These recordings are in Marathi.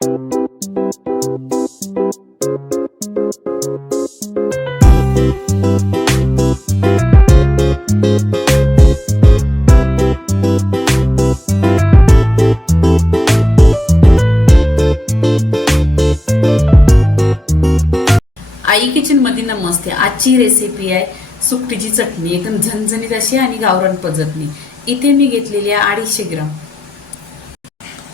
आई किचन मध्ये नमस्ते। आजची रेसिपी आहे सुकटीची चटणी, एकदम झणझणीत अशी आणि गावरान पद्धतनी। इथे मी घेतलेली आहे 250 ग्राम।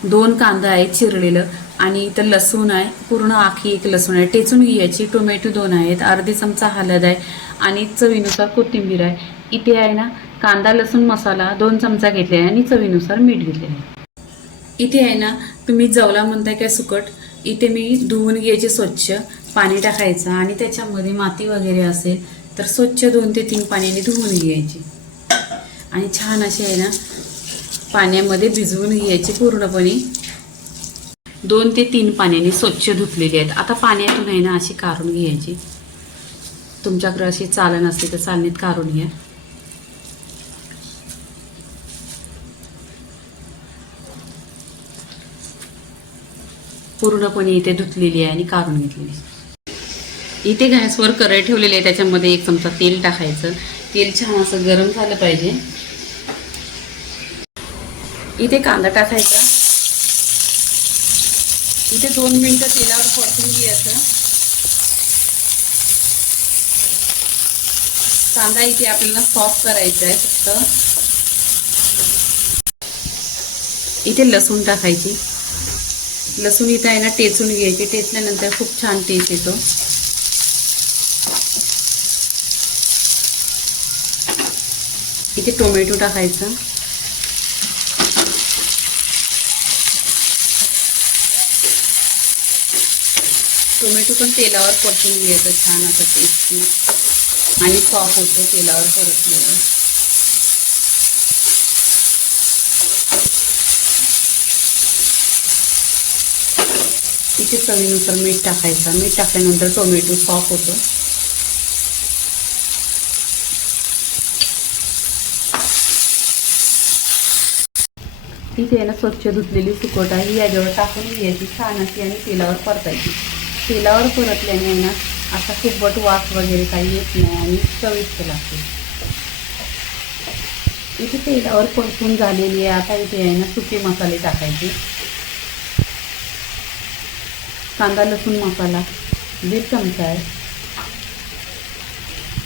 2 कांदा आहे चिरलेलं, आणि इथं लसूण आहे, पूर्ण आखी एक लसूण आहे, टेचून घ्यायची। टोमॅटो 2 आहेत, अर्धी चमचा हळद आहे, आणि चवीनुसार कोथिंबीर आहे। इथे आहे ना कांदा लसूण मसाला 2 चमचा घेतलेला आहे, आणि चवीनुसार मीठ घेतलेलं आहे। इथे आहे ना, तुम्ही जवला म्हणताय काय सुकट, इथे मी धुवून घ्यायचे स्वच्छ, पाणी टाकायचं, आणि त्याच्यामध्ये माती वगैरे असेल तर स्वच्छ 2 ते 3 पाण्याने धुवून घ्यायची, आणि छान असे आहे ना पाण्यामध्ये भिजवून घ्यायचे पूर्णपणे। 2 ते 3 पाण्याने स्वच्छ धुतलेले आहेत। आता पाण्यातून आहे ना अशी काढून घ्यायची, तुमच्याकडे अशी चालन असते तर चालणीत काढून घ्या। पूर्णपणे इथे धुतलेली आहे आणि काढून घेतलेली। इथे गॅसवर कढई ठेवलेली आहे, त्याच्यामध्ये 1 चमचा तेल टाकायचं। तेल छान असं गरम झालं पाहिजे। इथे कांदा टाकायचा, इथे 2 मिनिटं तेलावर परतून घ्यायचं। कांदा इथे आपल्याला सॉफ्ट करायचा आहे फक्त। इथे लसूण टाकायची, लसूण इथं आहे ना टेचून घ्यायचे, टेचल्यानंतर खूप छान टेस्ट येतो। इथे टोमॅटो टाकायचा, टोमॅटो पण तेलावर परतून घ्यायचं, छान असं टेस्टी आणि सॉफ्ट होतं तेलावर परतल्यावर। इथे चवीनुसार मीठ टाकायचं, मीठ टाकल्यानंतर टोमॅटो सॉफ्ट होतो। इथे ना स्वच्छ धुतलेली सुकट आहे, याच्यावर टाकून घ्यायची छान अशी, आणि तेलावर परतायची। तेलावर परतल्याने ना असा खूपट वास वगैरे काही येत नाही, आणि चविष्ट लागते। इथे तेलावर परतून झालेली आहे। आता इथे आहे ना सुके मसाले टाकायचे। कांदा लसूण मसाला 1.5 चमचा आहे,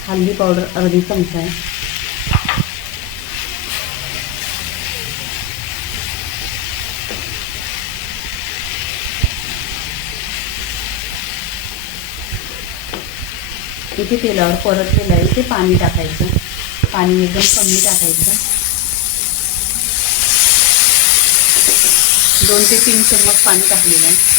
हळदी पावडर अर्धी चमचा आहे, इथे तेलावर परतलेलं आहे। इथे पाणी टाकायचं, पाणी एकदम कमी टाकायचं, 2 ते 3 चम्मच पाणी टाकलेलं आहे।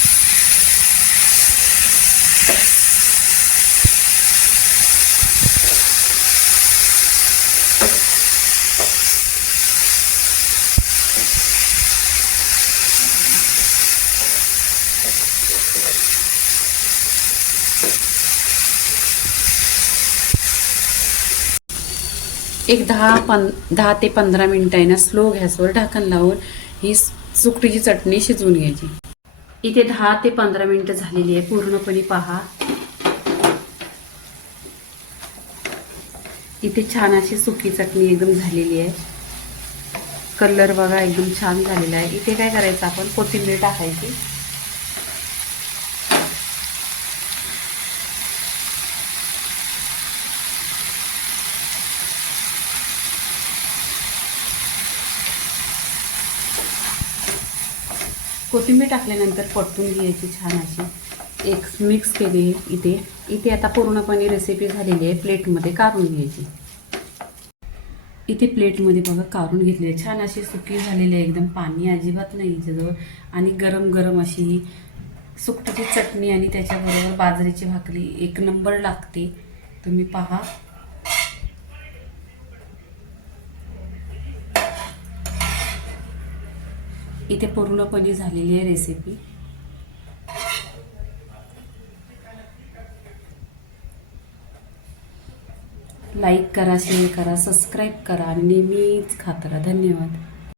एक 10 ते 15 मिनिटं आहे ना स्लो गॅसवर ढाकण लावून ही सुकटीची चटणी शिजवून घ्यायची। इथे 10 ते 15 मिनिटं झालेली आहे, पूर्णपणे पहा। इथे छान अशी सुकी चटणी एकदम झालेली आहे, कलर बघा एकदम छान झालेला आहे। इथे काय करायचं, आपण कोथिंबीर टाकायची, कोथिंबीर टाकल्यानंतर परतून घ्यायची छान अशी, एक मिक्स केली। इथे आता पूर्णपणे रेसिपी झालेली आहे, प्लेटमध्ये काढून घ्यायची। इथे प्लेटमध्ये बघा काढून घेतली, छान अशी सुकी झालेली आहे, एकदम पाणी अजिबात नाही हिच्याजवळ, आणि गरम गरम अशी सुकटीची चटणी, आणि त्याच्याबरोबर बाजरीची भाकरी 1 नंबर लागते। तुम्ही पहा। इथे पूर्णपणे झालेली आहे रेसिपी। लाईक करा, शेअर करा, सबस्क्राईब करा, आणि नेहमीच खात राहा। धन्यवाद।